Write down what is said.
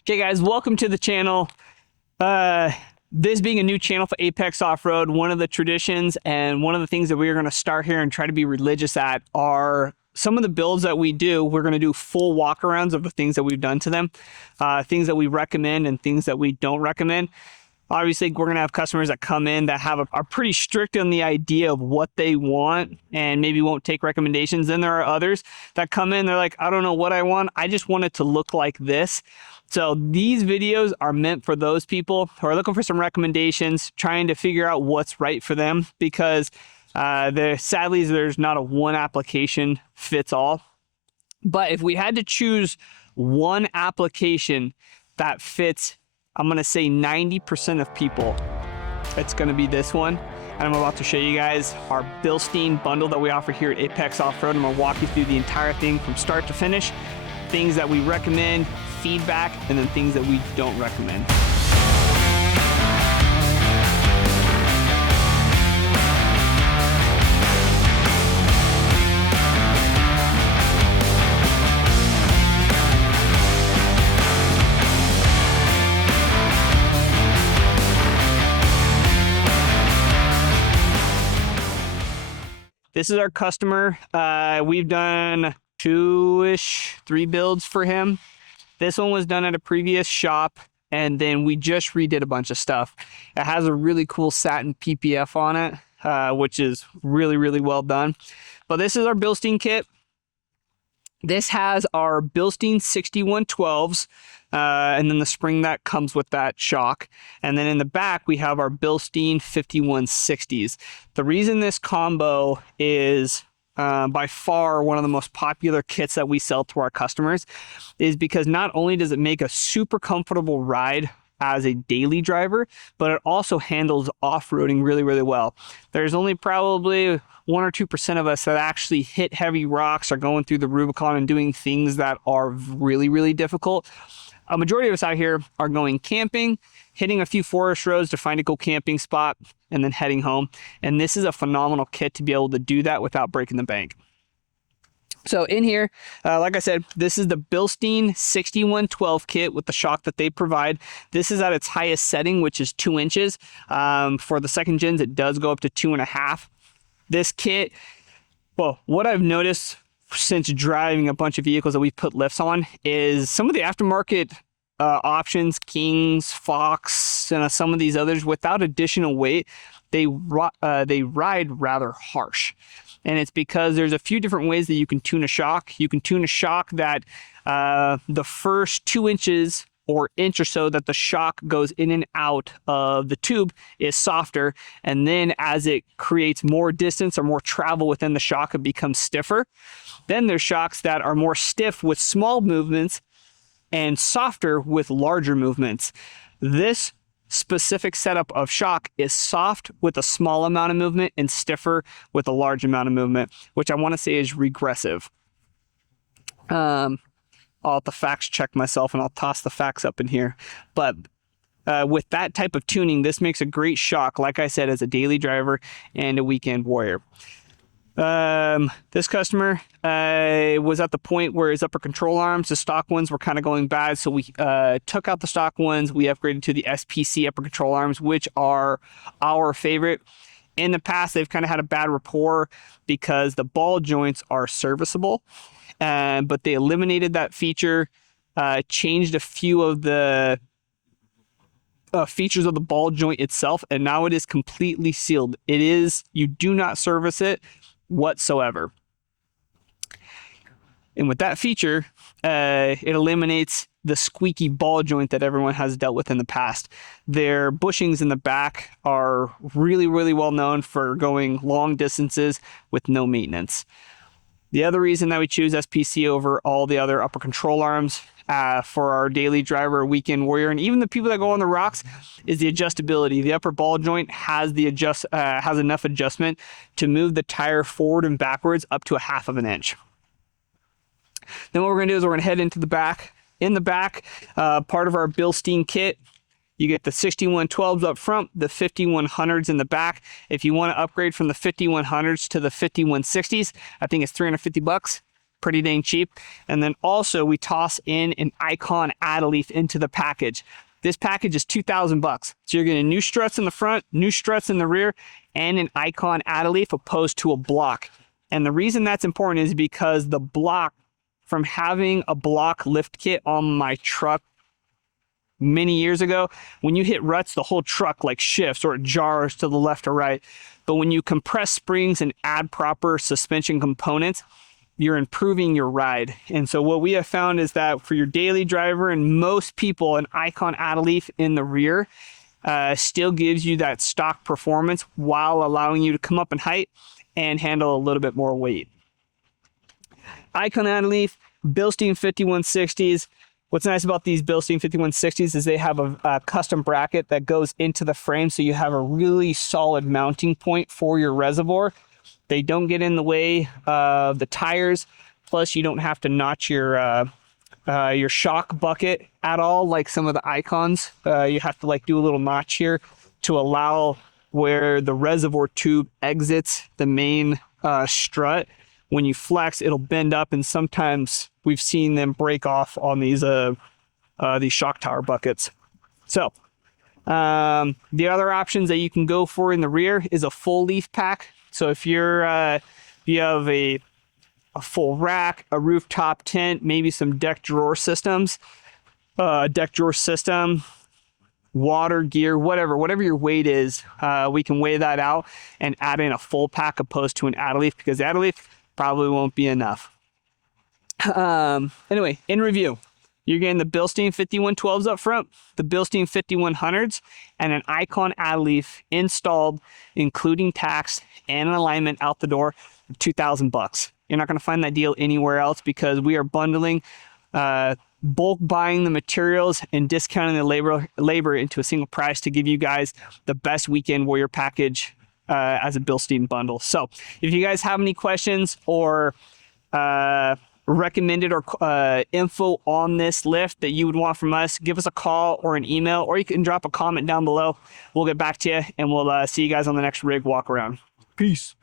Okay guys, welcome to the channel. This being a new channel for Apex Off-Road, one of the traditions and one of the things that we're going to start here and try to be religious at are some of the builds that we do. We're going to do full walkarounds of the things that we've done to them, things that we recommend and things that we don't recommend. Obviously, we're going to have customers that come in that are pretty strict on the idea of what they want and maybe won't take recommendations. Then there are others that come in, they're like, I don't know what I want. I just want it to look like this. So these videos are meant for those people who are looking for some recommendations, trying to figure out what's right for them, because sadly, there's not a one application fits all. But if we had to choose one application that fits, I'm going to say 90% of people, it's going to be this one. And I'm about to show you guys our Bilstein bundle that we offer here at Apex Off-Road. I'm going to walk you through the entire thing from start to finish, things that we recommend, feedback, and then things that we don't recommend. This is our customer. We've done three builds for him. This one was done at a previous shop, and then we just redid a bunch of stuff. It has a really cool satin PPF on it, which is really, really well done. But this is our Bilstein kit. This has our Bilstein 6112s, and then the spring that comes with that shock. And then in the back, we have our Bilstein 5160s. The reason this combo is by far one of the most popular kits that we sell to our customers is because not only does it make a super comfortable ride as a daily driver, but it also handles off-roading really, really well. There's only probably 1 or 2% of us that actually hit heavy rocks, or going through the Rubicon and doing things that are really, really difficult. A majority of us out here are going camping, hitting a few forest roads to find a cool camping spot, and then heading home. And this is a phenomenal kit to be able to do that without breaking the bank. So in here, like I said, this is the Bilstein 6112 kit with the shock that they provide. This is at its highest setting, which is 2 inches. For the second gens, it does go up to 2.5. This kit, well, what I've noticed since driving a bunch of vehicles that we put lifts on is some of the aftermarket options, Kings, Fox, and some of these others, without additional weight, they ride rather harsh. And it's because there's a few different ways that you can tune a shock. You can tune a shock that the first 2 inches or inch or so that the shock goes in and out of the tube is softer, and then as it creates more distance or more travel within the shock, it becomes stiffer. Then there's shocks that are more stiff with small movements and softer with larger movements. This specific setup of shock is soft with a small amount of movement and stiffer with a large amount of movement, which I want to say is regressive. I'll have to fact check myself, and I'll toss the facts up in here. But with that type of tuning, this makes a great shock, like I said, as a daily driver and a weekend warrior. This customer was at the point where his upper control arms, the stock ones, were kind of going bad, so we took out the stock ones. We upgraded to the SPC upper control arms, which are our favorite. In the past, they've kind of had a bad rapport because the ball joints are serviceable, but they eliminated that feature, changed a few of the features of the ball joint itself, and now it is completely sealed. You do not service it whatsoever. And with that feature, it eliminates the squeaky ball joint that everyone has dealt with in the past. Their bushings in the back are really, really well known for going long distances with no maintenance. The other reason that we choose SPC over all the other upper control arms for our daily driver, weekend warrior, and even the people that go on the rocks is the adjustability. The upper ball joint has has enough adjustment to move the tire forward and backwards up to 1/2 inch. Then what we're going to do is we're going to head into the back. In the back, part of our Bilstein kit, you get the 6112s up front, the 5100s in the back. If you want to upgrade from the 5100s to the 5160s, I think it's $350. pretty dang cheap. And then also we toss in an Icon Adaleaf into the package. This package is $2,000. So you're getting new struts in the front, new struts in the rear, and an Icon Adaleaf opposed to a block. And the reason that's important is because the block, from having a block lift kit on my truck many years ago, when you hit ruts, the whole truck like shifts or it jars to the left or right. But when you compress springs and add proper suspension components, you're improving your ride. And so what we have found is that for your daily driver and most people, an Icon Adaleaf in the rear still gives you that stock performance while allowing you to come up in height and handle a little bit more weight. Icon Adaleaf, Bilstein 5160s. What's nice about these Bilstein 5160s is they have a custom bracket that goes into the frame, so you have a really solid mounting point for your reservoir. They don't get in the way of the tires, plus you don't have to notch your shock bucket at all like some of the Icons. You have to like do a little notch here to allow where the reservoir tube exits the main strut. When you flex, it'll bend up, and sometimes we've seen them break off on these shock tower buckets. So the other options that you can go for in the rear is a full leaf pack. So if you're you have a full rack, a rooftop tent, maybe some deck drawer systems, water gear, whatever your weight is, we can weigh that out and add in a full pack opposed to an Adaleaf, because the Adaleaf probably won't be enough. Anyway, in review, you're getting the Bilstein 5112s up front, the Bilstein 5100s, and an Icon Adaleaf installed, including tax and an alignment out the door, for $2,000. You're not going to find that deal anywhere else, because we are bundling, bulk buying the materials and discounting the labor into a single price to give you guys the best weekend warrior package as a Bilstein bundle. So if you guys have any questions or recommended or info on this lift that you would want from us, give us a call or an email, or you can drop a comment down below. We'll get back to you, and we'll see you guys on the next rig walk around. Peace.